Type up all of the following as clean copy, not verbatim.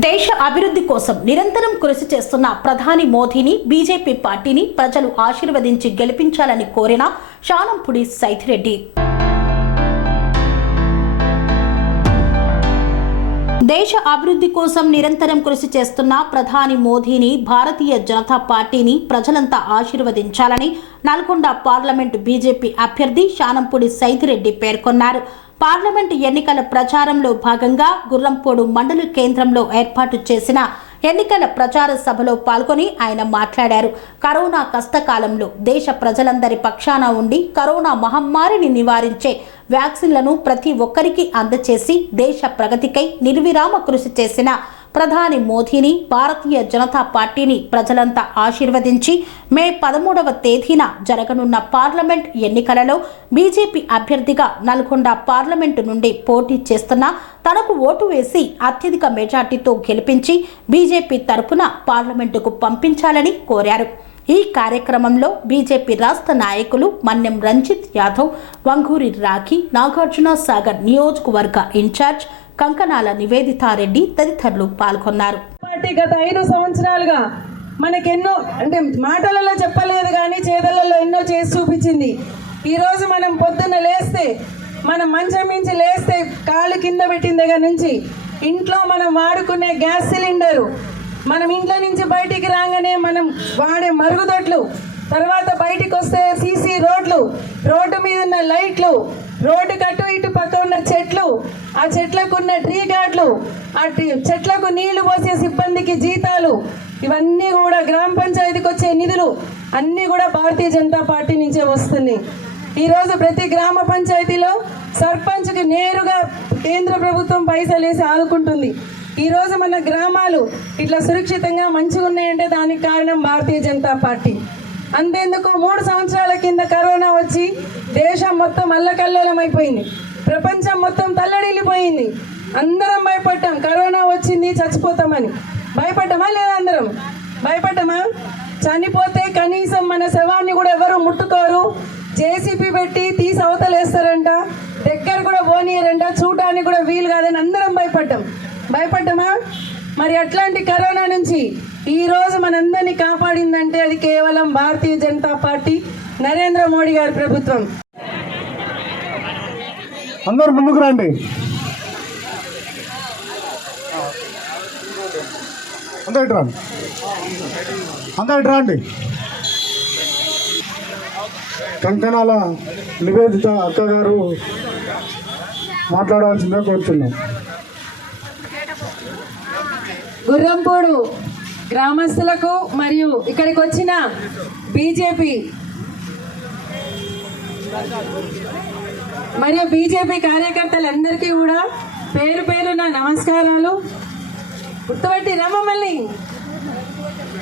దేశ అభివృద్ధి కోసం నిరంతరం కృషి చేస్తున్న ప్రధాని మోదీని బీజేపీ పార్టీని ప్రజలు ఆశీర్వదించి గెలిపించాలని కోరిన శానంపూడి సైదిరెడ్డి. దేశ అభివృద్ధి కోసం నిరంతరం కృషి చేస్తున్న ప్రధాని మోదీని భారతీయ జనతా పార్టీని ప్రజలంతా ఆశీర్వదించాలని నల్గొండ పార్లమెంటు బీజేపీ అభ్యర్థి శానంపూడి సైదిరెడ్డి పేర్కొన్నారు. పార్లమెంటు ఎన్నికల ప్రచారంలో భాగంగా గుర్రంపోడు మండల కేంద్రంలో ఏర్పాటు చేసిన ఎన్నికల ప్రచార సభలో పాల్గొని ఆయన మాట్లాడారు. కరోనా కష్టకాలంలో దేశ ప్రజలందరి పక్షాన ఉండి కరోనా మహమ్మారిని నివారించే వ్యాక్సిన్లను ప్రతి ఒక్కరికి అందచేసి దేశ ప్రగతికై నిర్విరామ కృషి చేసిన ప్రధాని మోదీని భారతీయ జనతా పార్టీని ప్రజలంతా ఆశీర్వదించి మే 13వ తేదీన జరగనున్న పార్లమెంట్ ఎన్నికలలో బీజేపీ అభ్యర్థిగా నల్గొండ పార్లమెంటు నుండి పోటీ చేస్తున్న తనకు ఓటు వేసి అత్యధిక మెజార్టీతో గెలిపించి బీజేపీ తరపున పార్లమెంటుకు పంపించాలని కోరారు. ఈ కార్యక్రమంలో బీజేపీ రాష్ట్ర నాయకులు మన్నెం రంజిత్ యాదవ్, వంగూరి రాఖీ, నాగార్జున సాగర్ నియోజకవర్గ ఇన్ఛార్జ్ కంకనాల నివేదితారెడ్డి తదితరులు పాల్గొన్నారు. గత 5 సంవత్సరాలుగా మనకెన్నో అంటే మాటలలో చెప్పలేదు కానీ చేతలలో ఎన్నో చేసి చూపించింది. ఈరోజు మనం పొద్దున్న లేస్తే మనం మంచం మించి లేస్తే కాళ్ళు కింద పెట్టిన దగ్గర నుంచి ఇంట్లో మనం వాడుకునే గ్యాస్ సిలిండరు, మనం ఇంట్లో నుంచి బయటికి రాగానే మనం వాడే మరుగుదొడ్లు, తర్వాత బయటికి వస్తే సీసీ రోడ్లు, రోడ్డు మీద ఉన్న లైట్లు, రోడ్డు కట్టు ఇటు పక్క ఉన్న చెట్లు, ఆ చెట్లకు ఉన్న ట్రీ గార్డ్లు, ఆ చెట్లకు నీళ్లు పోసే సిబ్బందికి జీతాలు, ఇవన్నీ కూడా గ్రామ పంచాయతీకి వచ్చే నిధులు అన్నీ కూడా భారతీయ జనతా పార్టీ నుంచే వస్తున్నాయి. ఈరోజు ప్రతి గ్రామ పంచాయతీలో సర్పంచ్కి నేరుగా కేంద్ర ప్రభుత్వం పైసలు వేసి ఆదుకుంటుంది. ఈరోజు మన గ్రామాలు ఇట్లా సురక్షితంగా మంచిగా ఉన్నాయంటే దానికి కారణం భారతీయ జనతా పార్టీ. అంతేందుకు 3 సంవత్సరాల కింద కరోనా వచ్చి దేశం మొత్తం అల్లకల్లోలం అయిపోయింది, ప్రపంచం మొత్తం తల్లడిల్లిపోయింది. అందరం భయపడ్డాం, కరోనా వచ్చింది చచ్చిపోతామని. భయపడ్డామా లేదా? అందరం భయపడ్డామా? చనిపోతే కనీసం మన శవాన్ని కూడా ఎవరు ముట్టుకోరు, జేసీపీ పెట్టి తీసి అవతలేస్తారంట, దగ్గర కూడా పోనీయరంట, చూడడానికి కూడా వీలు కాదని అందరం భయపడ్డామా? మరి అట్లాంటి కరోనా నుంచి ఈ రోజు మనందరినీ కాపాడిందంటే అది కేవలం భారతీయ జనతా పార్టీ, నరేంద్ర మోడీ గారి ప్రభుత్వం. అందరూ ముందుకు రండి. అందరు రండి. కంకణాల నివేదిత అక్క గారు మాట్లాడాల్సిందిగా కోరుతున్నాం. గుర్రంపోడు గ్రామస్తులకు మరియు ఇక్కడికి వచ్చిన బీజేపీ మరియు బీజేపీ కార్యకర్తలందరికీ కూడా పేరు పేరున నమస్కారాలు. గుర్తుపట్టి మమ్మల్ని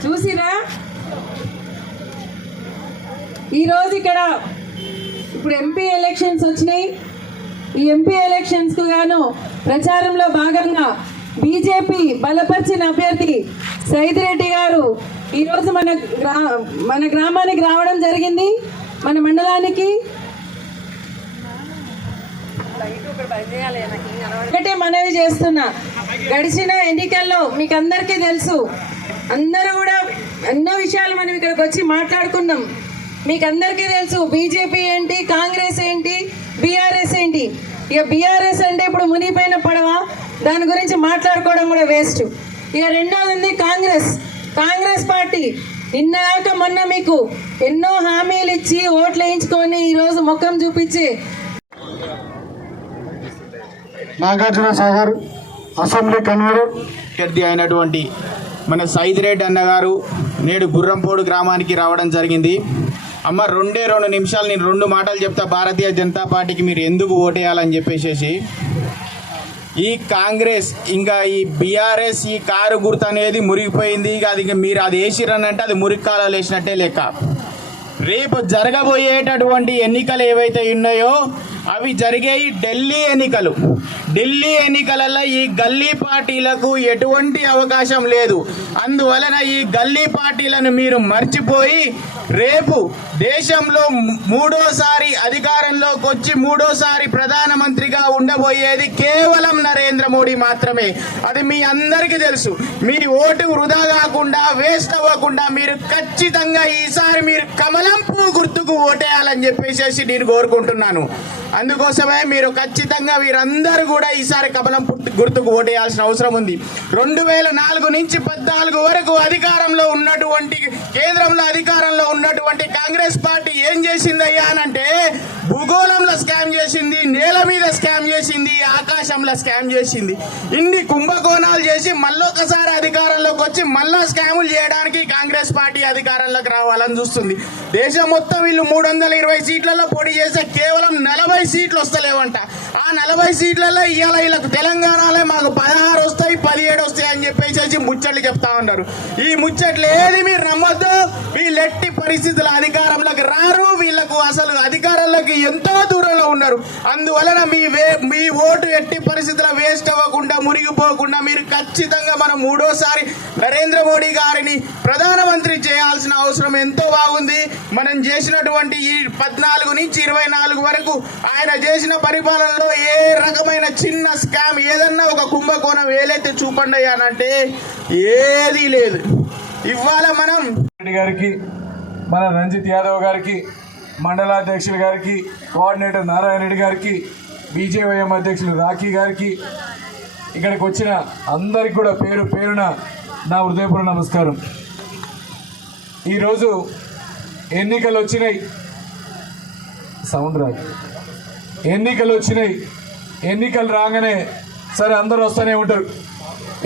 చూసిరా? ఈరోజు ఇక్కడ ఇప్పుడు ఎంపీ ఎలక్షన్స్ వచ్చినాయి. ఈ ఎంపీ ఎలక్షన్స్కు గాను ప్రచారంలో భాగంగా బీజేపీ బలపరిచిన అభ్యర్థి సైదిరెడ్డి గారు ఈరోజు మన గ్రామానికి రావడం జరిగింది. మన మండలానికి ఒకటే మనవి చేస్తున్నా, గడిచిన ఎన్నికల్లో మీకు అందరికీ తెలుసు, అందరూ కూడా ఎన్నో విషయాలు మనం ఇక్కడికి వచ్చి మాట్లాడుకున్నాం. మీకు అందరికీ తెలుసు బీజేపీ ఏంటి, కాంగ్రెస్ ఏంటి, బీఆర్ఎస్ ఏంటి. ఇక బీఆర్ఎస్ అంటే ఇప్పుడు మునిగిపోయిన పడవ, దాని గురించి మాట్లాడుకోవడం కూడా వేస్ట్. ఇక రెండోది ఉంది కాంగ్రెస్ పార్టీ. నిన్నాక మొన్న మీకు ఎన్నో హామీలు ఇచ్చి ఓట్లు వేయించుకొని ఈరోజు ముఖం చూపించి నాగార్జున సాగర్ అసెంబ్లీ కన్వీనర్ అభ్యర్థి అయినటువంటి మన సైదిరెడ్డి అన్నగారు నేడు గుర్రంపోడు గ్రామానికి రావడం జరిగింది. అమ్మ 2 నిమిషాలు నేను 2 మాటలు చెప్తా భారతీయ జనతా పార్టీకి మీరు ఎందుకు ఓటేయాలని చెప్పేసి. ఈ కాంగ్రెస్ ఇంకా ఈ బీఆర్ఎస్ ఈ కారు గుర్తు అనేది మురిగిపోయింది. అది మీరు అది వేసిరనంటే అది మురికి కాలాలు వేసినట్టే లెక్క. రేపు జరగబోయేటటువంటి ఎన్నికలు ఏవైతే ఉన్నాయో అవి జరిగేవి ఢిల్లీ ఎన్నికలు. ఢిల్లీ ఎన్నికలలో ఈ గల్లీ పార్టీలకు ఎటువంటి అవకాశం లేదు. అందువలన ఈ గల్లీ పార్టీలను మీరు మర్చిపోయి రేపు దేశంలో మూడోసారి అధికారంలోకి వచ్చి మూడోసారి ప్రధానమంత్రిగా ఉండబోయేది కేవలం నరేంద్ర మోడీ మాత్రమే. అది మీ అందరికీ తెలుసు. మీ ఓటు వృధా కాకుండా, వేస్ట్ అవ్వకుండా మీరు ఖచ్చితంగా ఈసారి మీరు కమలం పువ్వు గుర్తుకు ఓటేయాలని చెప్పేసి నేను కోరుకుంటున్నాను. అందుకోసమే మీరు ఖచ్చితంగా వీరందరూ కూడా ఈసారి కమలం గుర్తుకు ఓటేయాల్సిన అవసరం ఉంది. 2004 నుంచి 14 వరకు అధికారంలో ఉన్నటువంటి, కేంద్రంలో అధికారంలో ఉన్నటువంటి కాంగ్రెస్ పార్టీ ఏం చేసిందయ్యా అనంటే భూగోళంలో స్కామ్ చేసింది, నేల మీద స్కామ్ చేసింది, ఆకాశంలో స్కామ్ చేసింది. ఇన్ని కుంభకోణాలు చేసి మళ్ళొకసారి అధికారంలోకి వచ్చి మళ్ళా స్కాములు చేయడానికి కాంగ్రెస్ పార్టీ అధికారంలోకి రావాలని చూస్తుంది. దేశం మొత్తం వీళ్ళు 320 సీట్లలో పోటీ చేస్తే కేవలం 40 సీట్లు వస్తలేవంట. ఆ 40 సీట్లలో ఇవాళ వీళ్ళకు తెలంగాణలో మాకు 16 వస్తాయి, 17 వస్తాయి అని చెప్పేసి ముచ్చట్లు చెప్తా ఉన్నారు. ఈ ముచ్చట్లు ఏది మీరు నమ్మొద్దు. వీళ్ళు ఎట్టి పరిస్థితుల అధికారంలోకి రారు. వీళ్ళకు అసలు అధికారంలోకి ఎంతో దూరంలో ఉన్నారు. అందువలన మీ ఓటు ఎట్టి పరిస్థితుల వేస్ట్ అవ్వకుండా, మునిగిపోకుండా మీరు ఖచ్చితంగా మనం మూడోసారి నరేంద్ర మోడీ గారిని ప్రధానమంత్రి చేయాల్సిన అవసరం ఎంతో బాగుంది. మనం చేసినటువంటి ఈ 14 నుంచి 24 వరకు ఆయన చేసిన పరిపాలనలో ఏ రకమైన చిన్న స్కామ్, ఏదన్నా ఒక కుంభకోణం ఏలైతే చూపండి అనంటే ఏదీ లేదు. ఇవాళ మనం రెడ్డి గారికి, మన రంజిత్ యాదవ్ గారికి, మండలాధ్యక్షులు గారికి, కోఆర్డినేటర్ నారాయణ రెడ్డి గారికి, బీజేవైఎం అధ్యక్షులు రాఖీ గారికి, ఇక్కడికి వచ్చిన అందరికి కూడా పేరు పేరున నా హృదయపూర్వక నమస్కారం. ఈరోజు ఎన్నికలు వచ్చినాయి, సౌండ్ రాదు. ఎన్నికలు వచ్చినాయి. ఎన్నికలు రాగానే సరే అందరూ వస్తూనే ఉంటారు.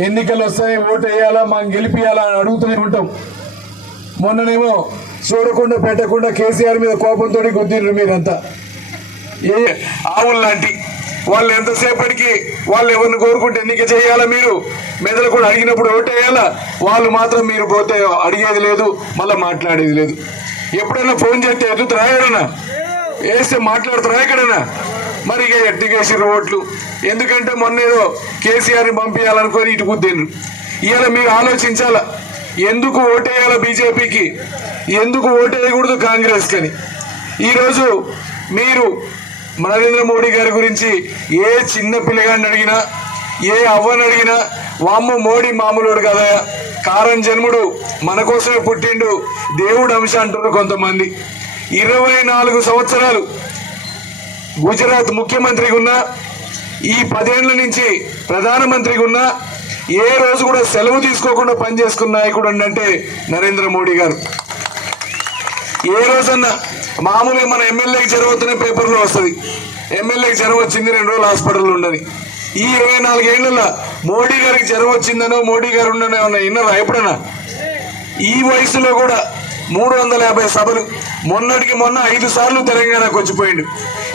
ఎన్నికలు వస్తాయి, ఓటు వేయాలా, మనం గెలిపియాలా అని అడుగుతూనే ఉంటాం. మొన్ననేమో చూడకుండా పెట్టకుండా కేసీఆర్ మీద కోపంతో గుద్దిర్రు మీరంతా. ఏ ఆవులు లాంటి వాళ్ళు ఎంతసేపటికి వాళ్ళు ఎవరిని కోరుకుంటే ఎన్నిక చేయాలా, మీరు మెదలు కూడా అడిగినప్పుడు ఓటు వేయాలా, వాళ్ళు మాత్రం మీరు పోతే అడిగేది లేదు, మళ్ళీ మాట్లాడేది లేదు. ఎప్పుడైనా ఫోన్ చేస్తే ఎదుగుతారా, ఎక్కడన్నా వేస్తే మాట్లాడుతారా ఎక్కడైనా? మరి ఇక ఎట్టికేసారు ఓట్లు. ఎందుకంటే మొన్న ఏదో కేసీఆర్ని పంపించాలనుకొని ఇటు గుద్దిండ్రు. ఇవాళ మీరు ఆలోచించాలా, ఎందుకు ఓటేయాలా బీజేపీకి, ఎందుకు ఓటేయకూడదు కాంగ్రెస్ కని. ఈరోజు మీరు నరేంద్ర మోడీ గారి గురించి ఏ చిన్న పిల్లగాడిని అడిగినా, ఏ అవ్వని అడిగినా, వామ్మ మోడీ మామూలుడు కదా, కారం జన్ముడు, మన కోసమే పుట్టిండు, దేవుడు అంశ అంటున్నారు కొంతమంది. 24 సంవత్సరాలు గుజరాత్ ముఖ్యమంత్రిగా ఉన్నా, ఈ 10 ఏళ్ల నుంచి ప్రధానమంత్రిగా ఉన్నా, ఏ రోజు కూడా సెలవు తీసుకోకుండా పనిచేసుకున్న నాయకుడు అంటే నరేంద్ర మోడీ గారు. ఏ రోజన్నా మామూలుగా మన ఎమ్మెల్యేకి జ్వరం అవుతూనే పేపర్లో వస్తుంది, ఎమ్మెల్యేకి జ్వరం వచ్చింది 2 రోజులు హాస్పిటల్లో ఉండని. ఈ 24 ఏళ్లలో మోడీ గారికి జ్వరం వచ్చిందనో, మోడీ గారు ఉండనో ఏమన్నా విన్నారా ఎప్పుడన్నా? ఈ వయసులో కూడా 350 సభలు, మొన్నటికి మొన్న 5 సార్లు తెలంగాణకు వచ్చిపోయిండు.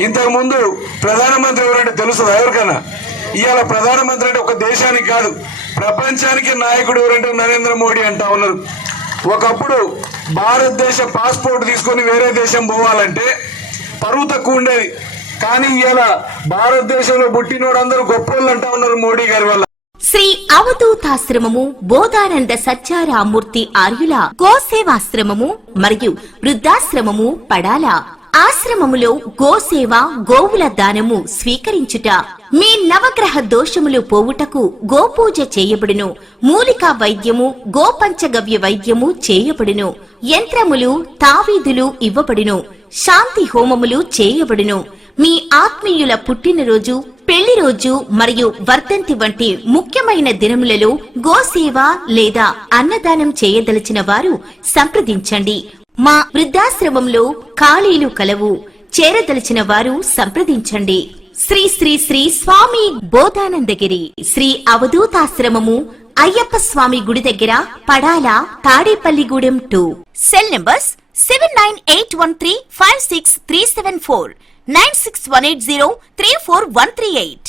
ఇంతకు ముందు ప్రధానమంత్రి ఎవరంటే తెలుస్తుందా ఎవరికైనా? ఇవాళ ప్రధానమంత్రి అంటే ఒక దేశానికి కాదు, ప్రపంచానికి నాయకుడు ఎవరంటే నరేంద్ర మోడీ అంటా ఉన్నారు. ఒకప్పుడు భారతదేశ పాస్పోర్ట్ తీసుకొని వేరే దేశం పోవాలంటే పరువు తక్కువ ఉండేది. కానీ ఇవాళ భారతదేశంలో పుట్టినోడు అందరూ గొప్పోళ్ళు అంటా ఉన్నారు మోడీ గారి వల్ల. శ్రీ అవధూతాశ్రమము, బోధానంద సత్యారామూర్తి ఆర్యుల గోసేవాశ్రమము మరియు వృద్ధాశ్రమము పడాల. ఆశ్రమములో గోసేవ, గోవుల దానము స్వీకరించుట, మీ నవగ్రహ దోషములు పోవుటకు గోపూజ చేయబడును. మూలికా వైద్యము, గోపంచగవ్య వైద్యము చేయబడును. యంత్రములు, తావీదులు ఇవ్వబడును. శాంతి హోమములు చేయబడును. మీ ఆత్మీయుల పుట్టినరోజు, పెళ్లి రోజు మరియు వర్ధంతి వంటి ముఖ్యమైన దినములలో గోసేవ లేదా అన్నదానం చేయదలిచిన వారు సంప్రదించండి. మా వృద్ధాశ్రమంలో ఖాళీలు కలవు. చేరదలిచిన వారు సంప్రదించండి. శ్రీ శ్రీ శ్రీ స్వామి బోధానందగిరి శ్రీ అవధూతాశ్రమము, అయ్యప్ప స్వామి గుడి దగ్గర, పడాల, తాడేపల్లిగూడెం 2. Cell numbers 7981356374, 9618034 138.